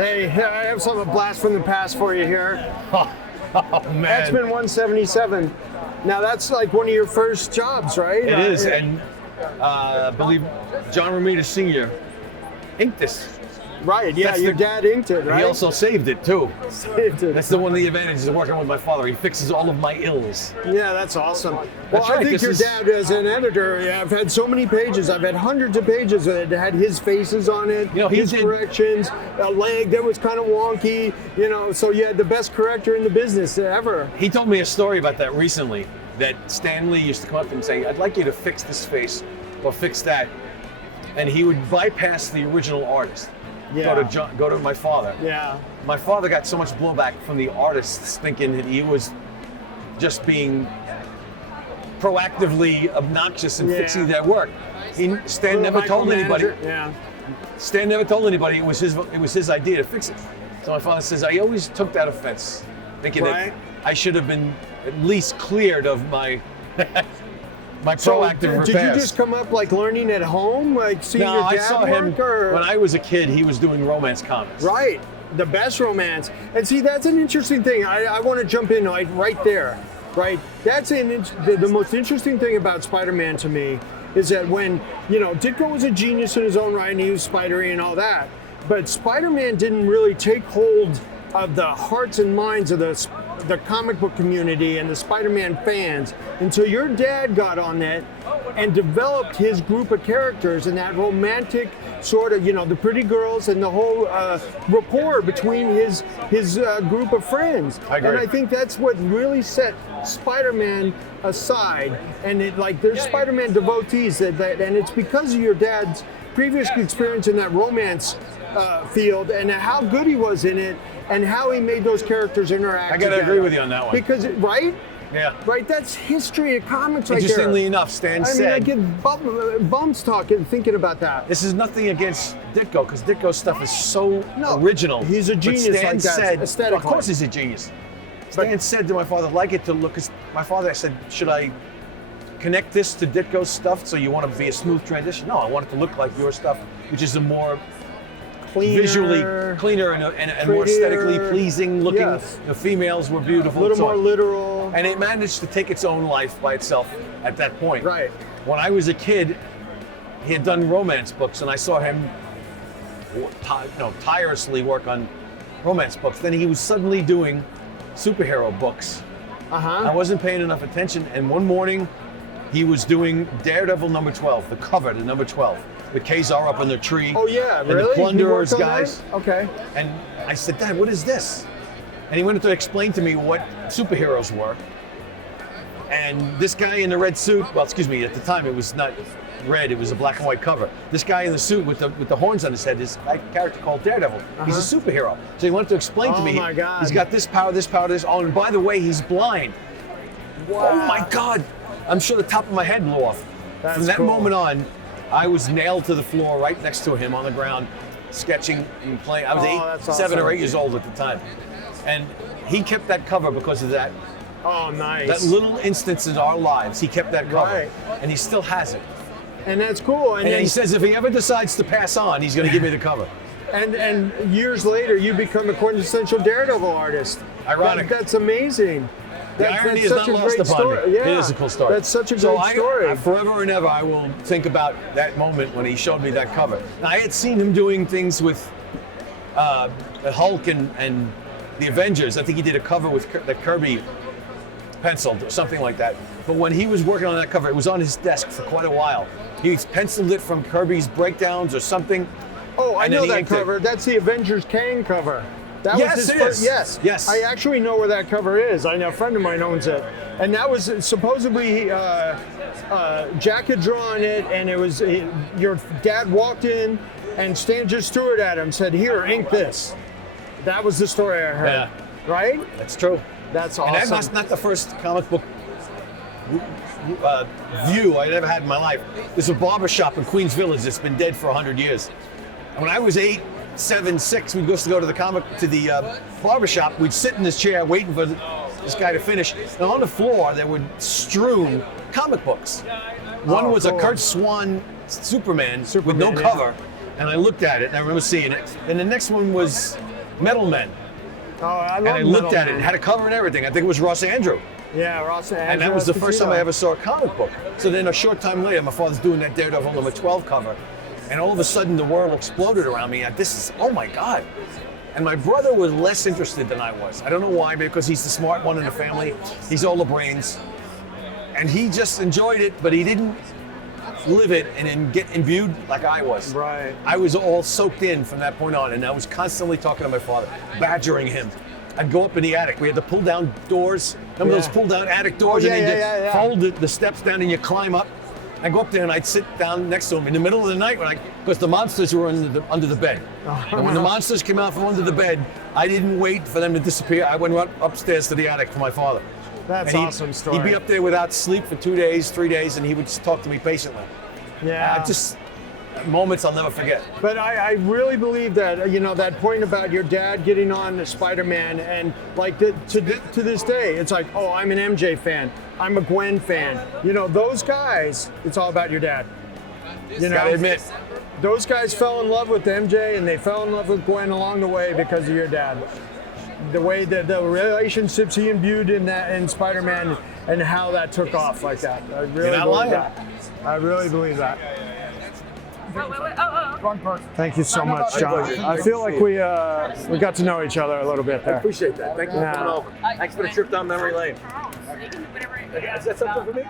Hey, I have some blast from the past for you here. Oh man. X-Men 177. Now that's like one of your first jobs, right? It is, and I believe John Romita Sr. inked this. Right, yeah, your dad inked it, right? He also saved it too. Saved it. That's one of the advantages of working with my father. He fixes all of my ills. Yeah, that's awesome. Well, That's I right, think your dad, as an editor, I've had so many pages. I've had hundreds of pages that had his faces on it, his corrections, a leg that was kind of wonky, so you had the best corrector in the business ever. He told me a story about that recently, that Stan Lee used to come up and say, I'd like you to fix this face or fix that. And he would bypass the original artist. Yeah. Go to my father. Yeah. My father got so much blowback from the artists thinking that he was just being proactively obnoxious and fixing their work. Stan never told anybody. Yeah. Stan never told anybody it was his idea to fix it. So my father says, I always took that offense, thinking that I should have been at least cleared of my my proactive repairs. Did you just come up like learning at home, like seeing your dad I saw him or? When I was a kid. He was doing romance comics. Right, the best romance. And see, that's an interesting thing. I want to jump in right there. Right, that's the most interesting thing about Spider-Man to me is that when Ditko was a genius in his own right and he was spidery and all that, but Spider-Man didn't really take hold of the hearts and minds of the comic book community and the Spider-Man fans until your dad got on that and developed his group of characters and that romantic sort of, the pretty girls and the whole rapport between his group of friends. I agree. And I think that's what really set Spider-Man aside. And there's Spider-Man devotees and it's because of your dad's previous experience in that romance field and how good he was in it and how he made those characters interact. I gotta agree with you on that one. Because, right? Yeah. Right, that's history of comics right there. Interestingly enough, Stan said... I get bumps talking, thinking about that. This is nothing against Ditko, because Ditko's stuff is so original. He's a genius but Stan like that, said, aesthetically. of course he's a genius. Stan said to my father, I'd like it to look... My father, I said, should I connect this to Ditko's stuff so you want to be a smooth transition? No, I want it to look like your stuff, which is a more... visually cleaner and more aesthetically pleasing looking. Yes. The females were beautiful. A little more literal. And it managed to take its own life by itself at that point. Right. When I was a kid, he had done romance books, and I saw him tirelessly work on romance books. Then he was suddenly doing superhero books. I wasn't paying enough attention, and one morning he was doing Daredevil number 12, the cover to number 12. With Kazar up in the tree. Oh yeah, and really? the Plunderers guys. Okay. And I said, Dad, what is this? And he went to explain to me what superheroes were. And this guy in the red suit, well, excuse me, at the time it was not red, it was a black and white cover. This guy in the suit with the horns on his head is a character called Daredevil. He's a superhero. So he wanted to explain to me, my God. He's got this power, this power, this. Oh, and by the way, he's blind. Wow. Oh my God. I'm sure the top of my head blew off. That's From that cool. moment on, I was nailed to the floor right next to him on the ground, sketching and playing. I was 7 or 8 years old at the time. And he kept that cover because of that. Oh, nice. That little instance in our lives, he kept that cover. Right. And he still has it. And that's cool. And he says if he ever decides to pass on, he's going to give me the cover. And years later, you become a quintessential Daredevil artist. Ironic. That's amazing. The irony is not lost upon me. It is a cool story. That's such a great story. Forever and ever, I will think about that moment when he showed me that cover. Now, I had seen him doing things with the Hulk and the Avengers. I think he did a cover with that Kirby penciled or something like that. But when he was working on that cover, it was on his desk for quite a while. He penciled it from Kirby's breakdowns or something. Oh, I know that cover. That's the Avengers Kang cover. That Yes, was his it first, is. Yes. I actually know where that cover is. I know a friend of mine owns it. And that was supposedly Jack had drawn it, and it was your dad walked in and Stan just threw it at him, said, "Here, ink this." That was the story I heard. Yeah. Right? That's true. That's awesome. And that's not the first comic book view I ever had in my life. There's a barber shop in Queens Village that's been dead for 100 years. And when I was 8, 7, 6, we'd go to the barber shop. We'd sit in this chair waiting for this guy to finish. And on the floor, there were strewn comic books. One was a Kurt Swan Superman with no cover. And I looked at it, and I remember seeing it. And the next one was Metal Men. Oh, I love And I looked Metal at it, Man. it had a cover and everything. I think it was Ross Andrew. Yeah, Ross And that was the first time I ever saw a comic book. So then a short time later, my father's doing that Daredevil number 12 cover. And all of a sudden the world exploded around me. This is, oh my God. And my brother was less interested than I was. I don't know why, because he's the smart one in the family. He's all the brains. And he just enjoyed it, but he didn't live it and then get imbued like I was. Right. I was all soaked in from that point on, and I was constantly talking to my father, badgering him. I'd go up in the attic. We had the pull down doors. Remember those pull down attic doors? Yeah, and then yeah, you yeah. fold the steps down and you climb up. I'd go up there and I'd sit down next to him in the middle of the night because the monsters were under the bed. And when the monsters came out from under the bed, I didn't wait for them to disappear. I went right upstairs to the attic for my father. That's And awesome story. He'd be up there without sleep for 2 days, 3 days, and he would just talk to me patiently. Yeah. Just moments I'll never forget. But I really believe that, that point about your dad getting on to Spider-Man, and like to this day, it's like, oh, I'm an MJ fan. I'm a Gwen fan. Those guys, it's all about your dad. Gotta admit. Those guys fell in love with MJ and they fell in love with Gwen along the way because of your dad. The way that the relationships he imbued in Spider-Man and how that took off like that. I really You're not believe lying. that. I really believe that. Oh. Thank you so much, John. I feel like we got to know each other a little bit there. Appreciate that. Thank you for Yeah. coming over. Thanks for the trip down memory lane. Whatever. Is that something for me?